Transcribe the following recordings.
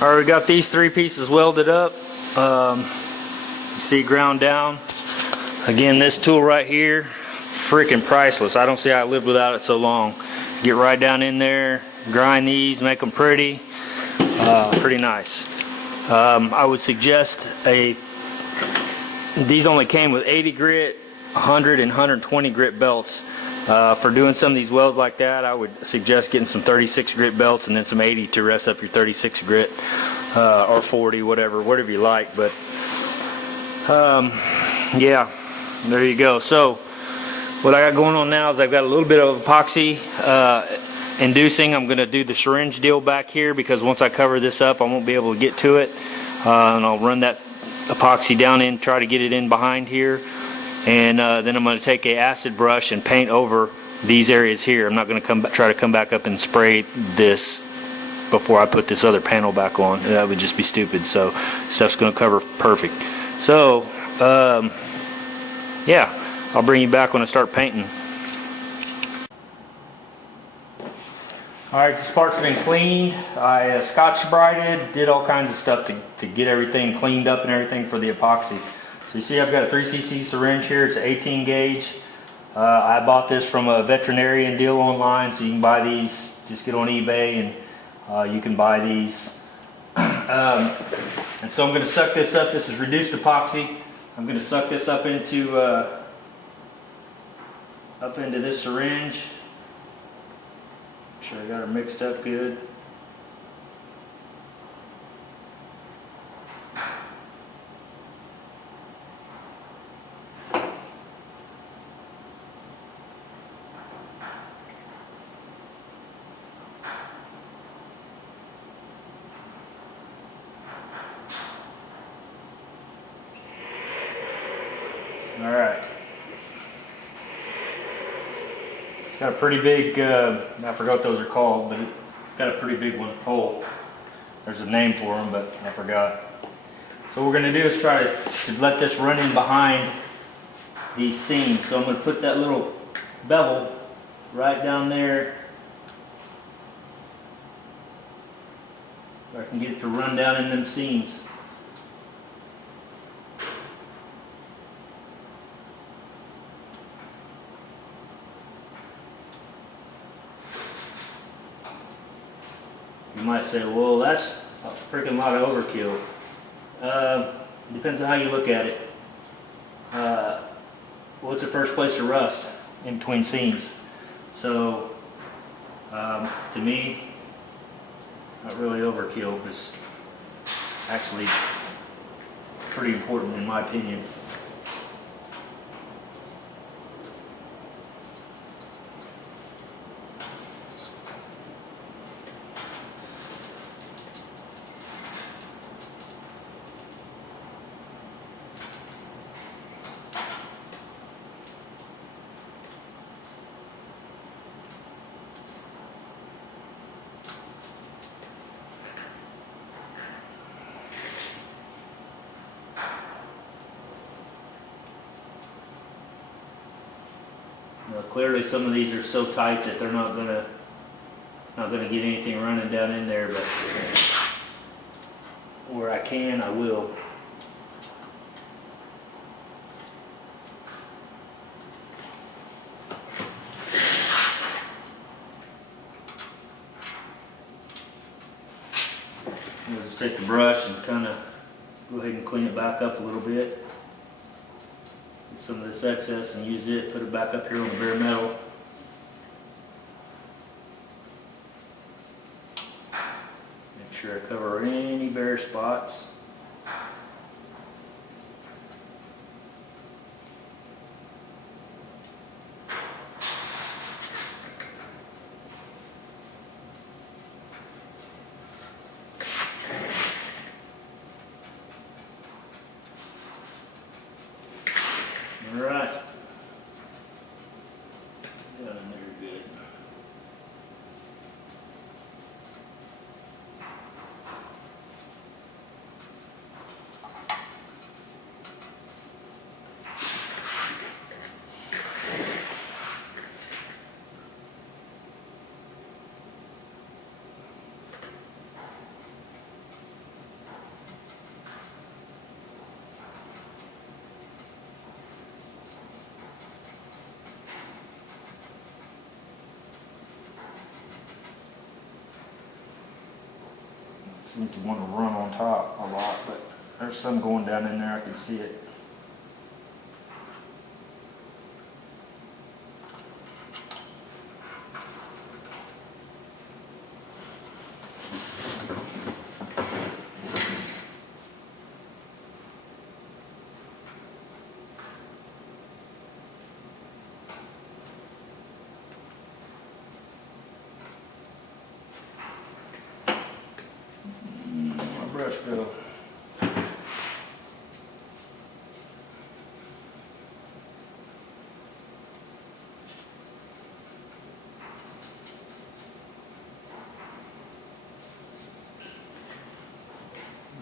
Alright, we got these three pieces welded up. You see, ground down. Again, this tool right here, freaking priceless. I don't see how I lived without it so long. Get right down in there, grind these, make them pretty. Pretty nice. I would suggest these only came with 80 grit, 100 and 120 grit belts. For doing some of these welds like that, I would suggest getting some 36 grit belts and then some 80 to rest up your 36 grit, or 40, whatever you like. But yeah, there you go. So what I got going on now is I've got a little bit of epoxy inducing. I'm going to do the syringe deal back here because once I cover this up, I won't be able to get to it, and I'll run that epoxy down in, try to get it in behind here. And then I'm going to take a acid brush and paint over these areas here. I'm not going to try to come back up and spray this before I put this other panel back on. That would just be stupid. So stuff's going to cover perfect. So yeah, I'll bring you back when I start painting. Alright, this part's been cleaned. I Scotch-Brited, did all kinds of stuff to get everything cleaned up and everything for the epoxy. So you see I've got a 3cc syringe here. It's an 18 gauge. I bought this from a veterinarian deal online, so you can buy these. Just get on eBay and you can buy these. And so I'm going to suck this up. This is reduced epoxy. I'm going to suck this up into this syringe. Make sure I got it mixed up good. Alright. It's got a pretty big, I forgot what those are called, but it's got a pretty big hole. There's a name for them, but I forgot. So what we're going to do is try to let this run in behind these seams. So I'm going to put that little bevel right down there where I can get it to run down in them seams. You might say, well, that's a freaking lot of overkill. Depends on how you look at it. What's the first place to rust? In between seams. So, to me, not really overkill, but it's actually pretty important in my opinion. Clearly some of these are so tight that they're not gonna get anything running down in there, but where I can, I will. I'll just take the brush and kind of go ahead and clean it back up a little bit. Some of this excess and use it, put it back up here on the bare metal. Make sure I cover any bare spots. Alright. Down in there good. seem to want to run on top a lot, but there's some going down in there. I can see it. Brush go.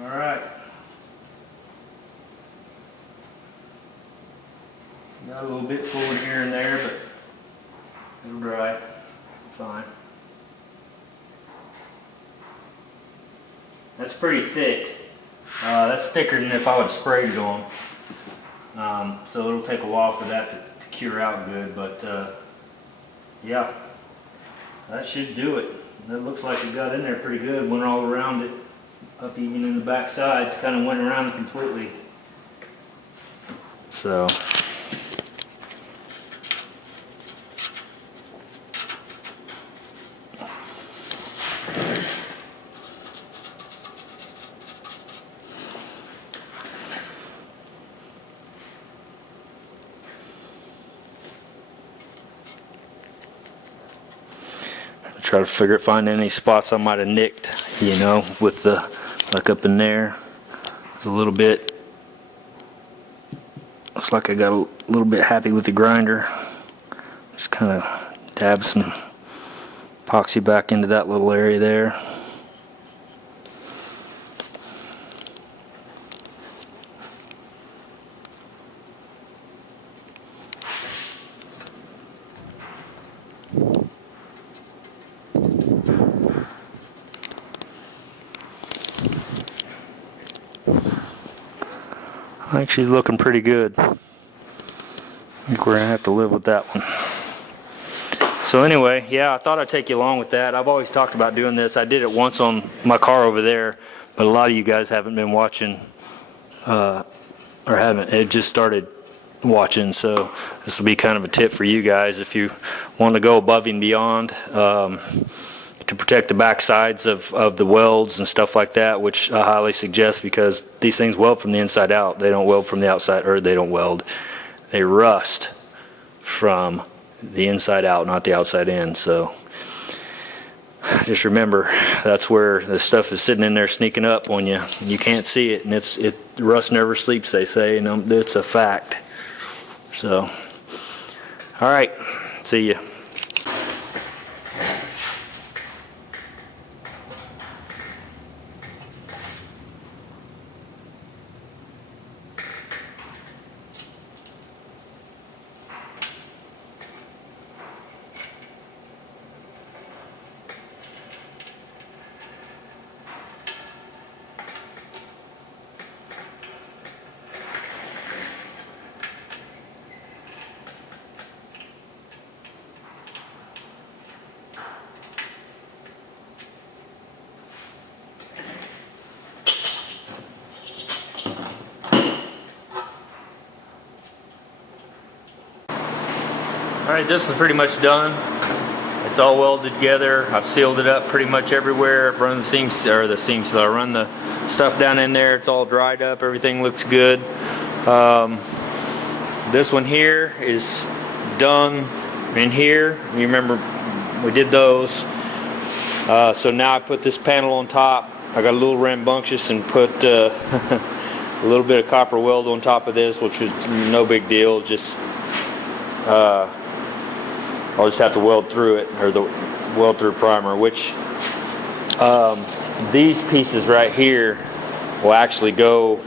All right. Got a little bit full in here and there, but it'll dry. Fine. That's pretty thick. That's thicker than if I would have sprayed it on. So it'll take a while for that to cure out good, but yeah, that should do it. That looks like it got in there pretty good. Went all around it, up even in the back sides, kind of went around it completely. So. Try to find any spots I might have nicked, you know, with the, like up in there, a little bit. Looks like I got a little bit happy with the grinder. Just kind of dab some epoxy back into that little area there. I think she's looking pretty good. I think we're going to have to live with that one. So anyway, yeah, I thought I'd take you along with that. I've always talked about doing this. I did it once on my car over there, but a lot of you guys haven't been watching, or haven't. It just started watching, so this will be kind of a tip for you guys if you want to go above and beyond. To protect the back sides of the welds and stuff like that, which I highly suggest because these things weld from the inside out. They don't weld from the outside, or they don't weld. They rust from the inside out, not the outside in. So just remember, that's where the stuff is sitting in there sneaking up on you. You can't see it, and rust never sleeps, they say, and it's a fact. So, all right, see ya. Alright, this is pretty much done. It's all welded together. I've sealed it up pretty much everywhere. I've run the seams, so I run the stuff down in there. It's all dried up. Everything looks good. This one here is done in here. You remember we did those. So now I put this panel on top. I got a little rambunctious and put a little bit of copper weld on top of this, which is no big deal. Just I'll just have to weld through it, or the weld through primer, which these pieces right here will actually go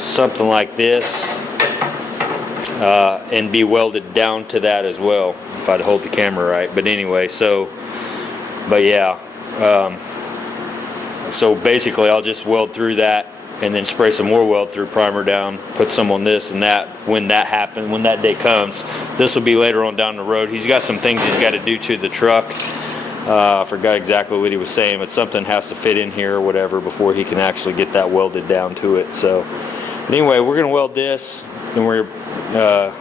something like this and be welded down to that as well, if I'd hold the camera right. But anyway, so basically I'll just weld through that and then spray some more weld through primer down, put some on this and that. When that happens, when that day comes, this will be later on down the road. He's got some things he's got to do to the truck I forgot exactly what he was saying, but something has to fit in here or whatever before he can actually get that welded down to it. So anyway, we're going to weld this, and we're going to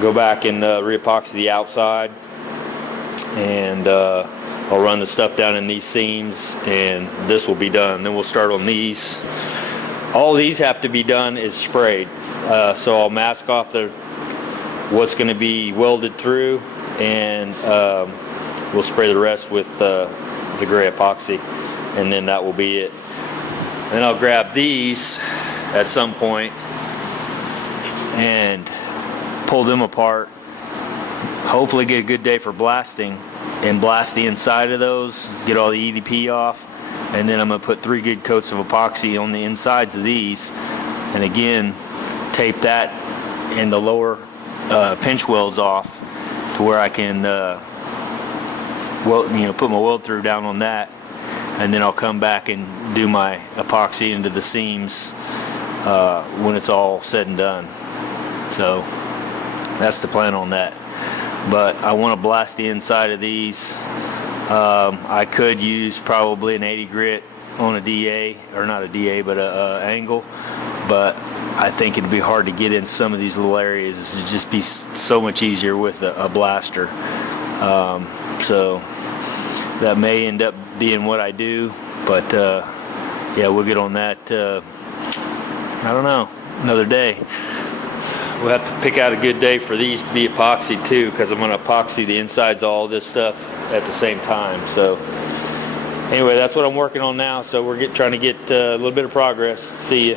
go back and re-epoxy the outside, and I'll run the stuff down in these seams, and this will be done. Then we'll start on these. All these have to be done is sprayed. So I'll mask off what's going to be welded through, and we'll spray the rest with the gray epoxy, and then that will be it. Then I'll grab these at some point and pull them apart. Hopefully get a good day for blasting, and blast the inside of those, get all the EDP off, and then I'm going to put 3 good coats of epoxy on the insides of these, and again tape that and the lower pinch welds off to where I can put my weld through down on that, and then I'll come back and do my epoxy into the seams when it's all said and done. So that's the plan on that. But I want to blast the inside of these. I could use probably an 80 grit on a DA, or not a DA, but a angle, but I think it'd be hard to get in some of these little areas. It'd just be so much easier with a blaster. So that may end up being what I do, but yeah, we'll get on that, I don't know, another day. We'll have to pick out a good day for these to be epoxied too, because I'm going to epoxy the insides of all this stuff at the same time. So anyway, that's what I'm working on now. So we're trying to get a little bit of progress. See you.